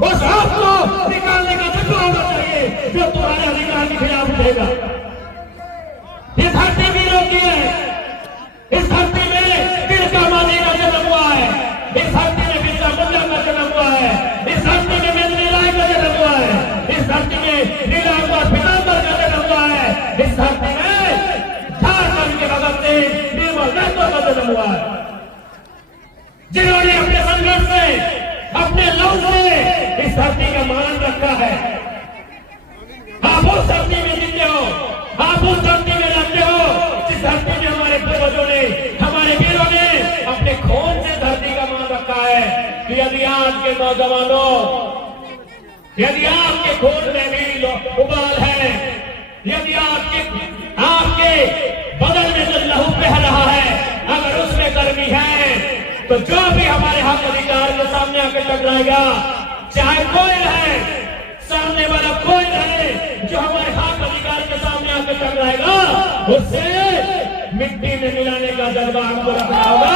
उस हाथ को निकालने का जज्बा होना चाहिए जो तुम्हारे अधिकार के खिलाफ उठेगा। ये धरती वीरों की है, इस धरती में तिलका मांझी का जन्म हुआ है, इस धरती में बिरसा मुंडा का जन्म हुआ है, इस धरती में मेदिनी राय का जन्म हुआ है, इस धरती में लीला कुमार पीताम्बर का जन्म हुआ है, इस धरती में झारखंड के भगत सिंह निर्मल महतो का जन्म हुआ है, जिन्होंने अपने संघर्ष से अपने लहू से इस धरती का मान रखा है। आप उस धरती में जीते हो, आप उस धरती में रहते हो जिस धरती में हमारे पूर्वजों ने, हमारे वीरों ने अपने खून से धरती का मान रखा है। कि यदि आपके नौजवानों, यदि आपके खून में भी उबाल है, यदि आपके बदल में जो लहू बह रहा है अगर उसमें गर्मी है, तो जो भी हमारे हक अधिकार के सामने आकर टकराएगा, चाहे कोई रहे, सामने वाला कोई रहे, जो हमारे हक अधिकार के सामने आकर टकराएगा, उससे मिट्टी में मिलाने का जज्बा हमको रखना होगा।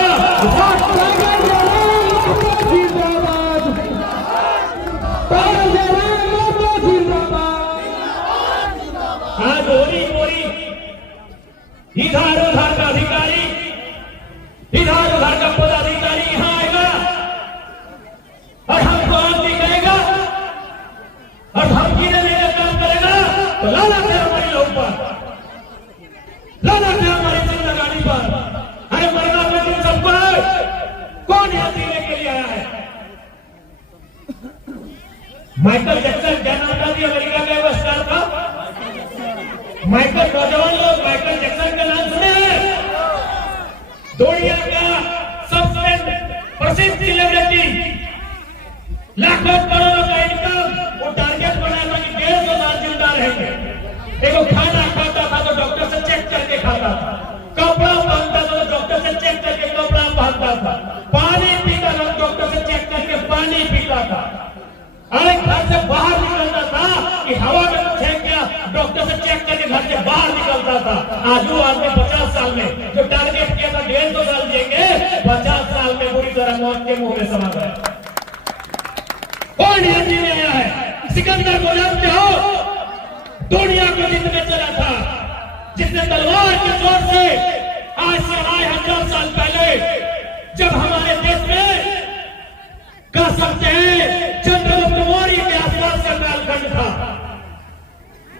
आज होरी मोरी इधर उधर का अधिकारी, इधर उधर का पदाधिकारी यहां आएगा और हमको आंधी कहेगा और धमकी देने का काम करेगा, तो लानत है हमारी लोग पर, लानत है हमारी जिंदगानी पर। अरे मरना में तुम सब पर कौन यहाँ जीने के लिए आया है? माइकल जैक्सन क्या नाम था अमेरिका का वो स्टार था? माइकल, नौजवान लोग माइकल जैक्सन का नाम सुने हैं? दुनिया का सबसे प्रसिद्ध सेलिब्रिटी, लाखों करोड़ों का इनकम, वो टारगेट बनाया था कि 150 साल जिंदा रहेंगे। देखो, खाना खाता था तो डॉक्टर से चेक करके खाता था, कपड़ा पहनता था तो डॉक्टर से चेक करके कपड़ा पहनता था, पानी पीता था तो डॉक्टर से चेक करके पानी पीता था। अरे घर से बाहर निकलता था कि हवा में कुछ है क्या, डॉक्टर से चेक करके घर से बाहर निकलता था। आज वो आदमी 50 साल में जो टारगेट किया था 150 साल जिएंगे, 50 साल में बुरी तरह मौत के मुंह में समा गया। कौन ये जीने आया है? सिकंदर को जानते हो? दुनिया को जीतने चला था, जिसने तलवार के जोर से आज से 1000 साल पहले जब हमारे देश में कह सकते हैं चंद्रगुप्त मौर्य के आसपास का कालखंड था,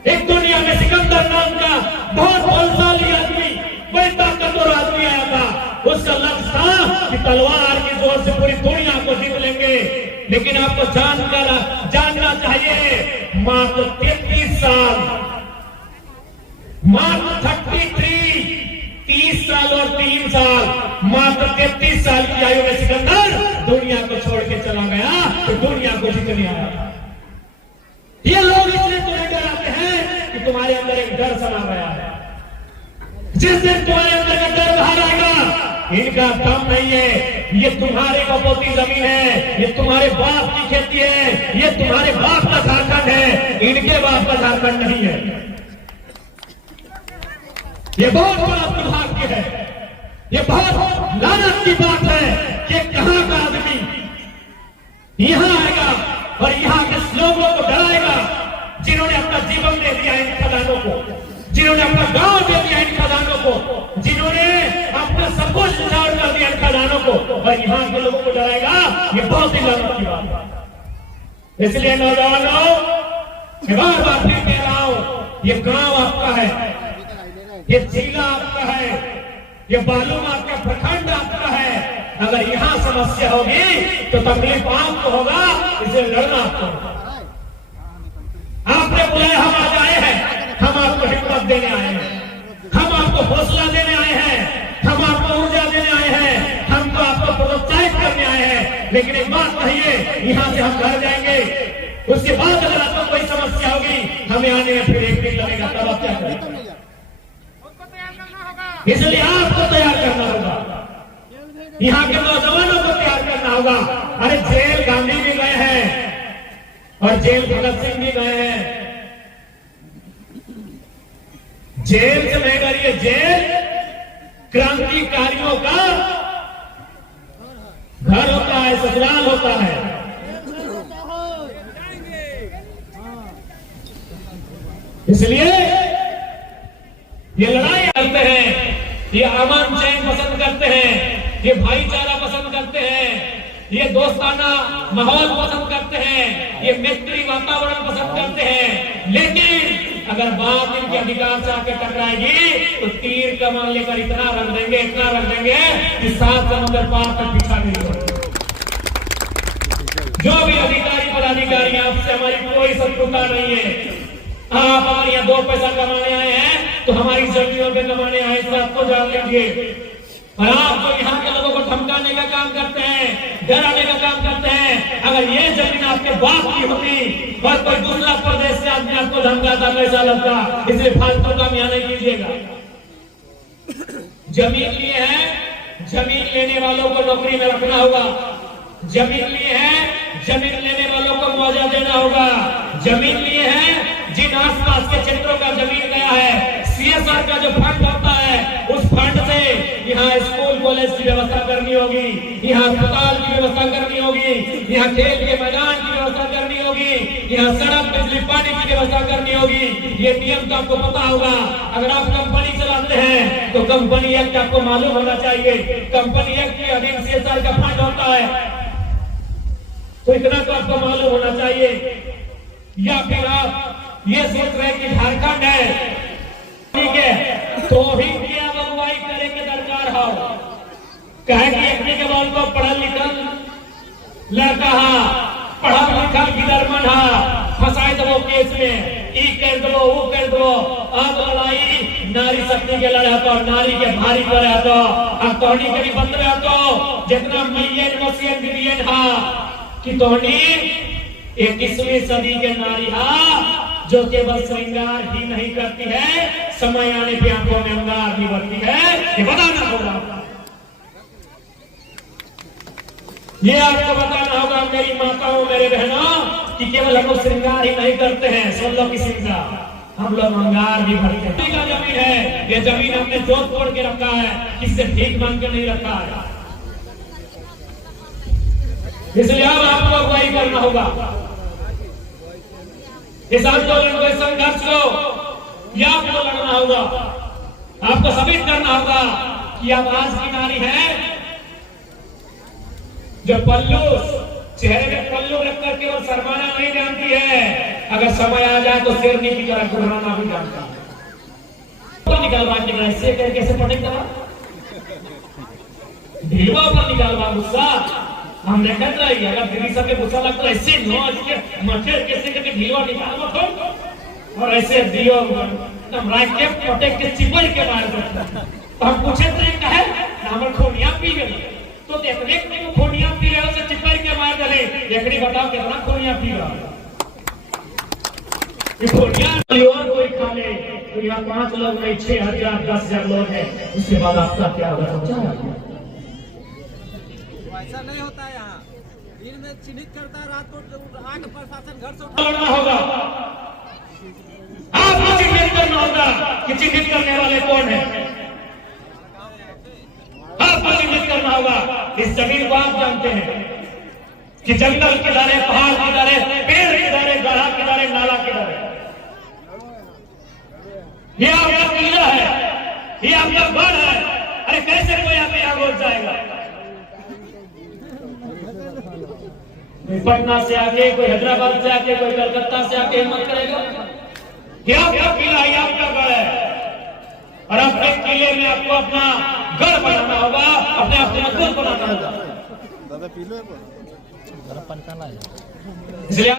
एक दुनिया में सिकंदर नाम का बहुत बलशाली आदमी, बड़ी ताकतवर आदमी आया था। उसका लक्ष्य था कि तलवार के जोर से पूरी दुनिया को जीत लेंगे। लेकिन आपको जानना चाहिए, मात्र 33 साल, मात्र 30 साल और 3 साल, मात्र 33 साल की आयु में सिकंदर दुनिया को छोड़ के चला गया, तो दुनिया को जीतने आया। ये लोग इसलिए तुम्हें डराते हैं कि तुम्हारे अंदर एक डर समा गया है। जिस दिन तुम्हारे अंदर का डर बाहर आएगा, इनका दम नहीं है, ये तुम्हारे बपोती जमीन है, ये तुम्हारे बाप की खेती है, ये तुम्हारे बाप का झारखंड है, इनके बाप का झारखंड नहीं है। ये बहुत बड़ा दुर्भाग्य है, ये बहुत लानत की बात है कि कहां का आदमी यहां आएगा और यहां के लोगों को डराएगा, जिन्होंने अपना जीवन दे दिया इन खदानों को, जिन्होंने अपना गांव दे दिया इन खदानों को, जिन्होंने अपना सब कुछ उजाड़ कर दिया इन खदानों को, और यहां के लोगों को डराएगा। ये बहुत ही लानत की बात है। इसलिए नौजवानों, बार बार फिर कह रहा हूं, ये गांव आपका है, ये जिला आपका है, ये बालूमाथ का प्रखंड आपका है। अगर यहां समस्या होगी तो तकलीफ आपको होगा, इसे लड़ना आपको होगा। आपने बुलाया, हम आज आए हैं, हम आपको हिम्मत देने आए हैं, हम आपको हौसला देने आए हैं, हम आपको ऊर्जा देने आए हैं, हम तो आपको प्रोत्साहित करने आए हैं। लेकिन एक बात कहिए, यहां से हम घर जाएंगे, उसके बाद अगर आपको कोई समस्या होगी, हमें आने में फिर 1 दिन लगेगा, तब आप क्या करेंगे? इसलिए आपको तैयार करना होगा, यहाँ के नौजवानों को तैयार करना होगा। अरे जेल गांधी भी गए हैं और जेल भगत सिंह भी गए हैं। जेल से नहीं करिए, जेल क्रांतिकारियों का घर होता है, ससुराल होता है। इसलिए ये लड़ाई करते हैं, ये अमन चैन पसंद करते हैं, ये भाईचारा पसंद करते हैं, ये दोस्ताना माहौल पसंद करते हैं, ये मैत्री वातावरण पसंद करते हैं। लेकिन अगर बात इनके अधिकार से आके टकराएगी तो तीर कमान लेकर इतना रख देंगे कि 7 समुद्र पार तक पीछा नहीं होगा। जो भी अधिकारी पदाधिकारी आपसे हमारी कोई शत्रुता नहीं है। आप हमारे यहाँ 2 पैसा कमाने आए हैं तो हमारी जमीनों पे कमाने आए, इस बात को जान लीजिए। और आप तो यहाँ के लोगों को धमकाने का काम करते हैं, डराने का काम करते हैं। अगर ये जमीन आपके बाप की होती और कोई दूसरा प्रदेश से आदमी आपको धमकाता कैसा लगता? इसलिए फालतू काम यहाँ नहीं कीजिएगा। जमीन लिए है, जमीन लेने वालों को नौकरी में रखना होगा। जमीन लिए है, जमीन लेने वालों को मुआवजा देना होगा। जमीन लिए है, जिन आसपास के क्षेत्रों का जमीन गया है, सीएसआर का जो फंड होता है उस फंड से यहाँ स्कूल कॉलेज की व्यवस्था करनी होगी, यहाँ अस्पताल की व्यवस्था करनी होगी, यहाँ खेल के मैदान की व्यवस्था करनी होगी, यहाँ सड़क बिजली पानी की व्यवस्था करनी होगी। ये नियम तो आपको पता होगा। अगर आप कंपनी चलाते हैं तो कंपनी एक्ट आपको मालूम होना चाहिए। कंपनी एक्ट के अधीन सीएसआर का फंड होता है तो इतना तो आपको मालूम होना चाहिए। या फिर आप ये सोच रहे कि झारखंड है, ठीक है, तो ही क्या अगुवाई करे के दरकार हो। कहे कि अपने के बाल को पढ़ल लिखल लड़का हा, पढ़ल लिखल गिदरमन हा, फंसाई दबो केस में, ई कर दबो वो कर दबो। अब लड़ाई नारी शक्ति के लड़ाई तो नारी के भारी पर है तो अब तोहनी के भी बंद रहा तो जितना मिलियन मसियन बिलियन हा कि तोहनी 21वीं सदी के नारी हा जो केवल श्रृंगार ही नहीं करती है, समय आने पे आंखों में अंगार भी बढ़ती है। ये बताना होगा, ये आपको बताना होगा मेरी माताओं मेरे बहनों कि केवल हम लोग श्रृंगार ही नहीं करते हैं, सुन लो किसी का, हम लोग अंगार भी भरते हैं। का जमीन है, ये जमीन हमने जोत तोड़ के रखा है, किससे भीख मांग के नहीं रखा है। इसलिए अब आपको अगुवाई करना होगा। इस आंदोलन को, इस संघर्ष को या आपको लड़ना होगा। आपको साबित करना होगा कि आप आज की नारी हैं जो पल्लू, चेहरे में पल्लू रखकर केवल शर्माना नहीं जानती है, अगर समय आ जाए तो शेरनी की तरह घुराना भी जानता है। तो निकालवा के ऐसे कैसे पटेगा, ढीलवा पर निकालवा गुस्सा हम देखते रहिए। अगर दिल्ली सब के गुस्सा लगता है ऐसे नोच के मठेर कैसे करके ढीलवा निकाल मत और ऐसे दियो एकदम रात के पटे के चिपड़ के मार देते। तो हम पूछे थे कहे हमर खोनिया पी गए तो देखने को खोनिया पी रहे उसे चिपड़ के मार दले। एकड़ी बताओ कितना खोनिया पी रहा ये खोनिया परिवार कोई खा ले तो यहाँ 5 लोग नहीं 6,000 10,000 लोग हैं, उसके बाद आपका क्या होगा समझा? ऐसा नहीं होता है। यहाँ दिन में चिन्हित करता है, रात को आग प्रशासन घर से उठाना होगा। आपको चिन्हित करना होगा कि चिन्हित करने वाले कौन है। आपको चिन्हित करना होगा। इस जमीन को आप जानते हैं कि जंगल किनारे, पहाड़ किनारे, पेड़ किनारे, गढ़ा किनारे, नाला किनारे, ये आपका किला है, ये आपका गढ़ है। अरे कैसे कोई आप यहाँ घुस जाएगा? पटना से आके, कोई हैदराबाद से आके, कोई कलकत्ता से आके हिम्मत करेगा? ये आपका किला है, आपका गढ़ है और अपने किले में आपको अपना गढ़ बनाना होगा, अपने आप को मजबूत बनाना होगा। इसलिए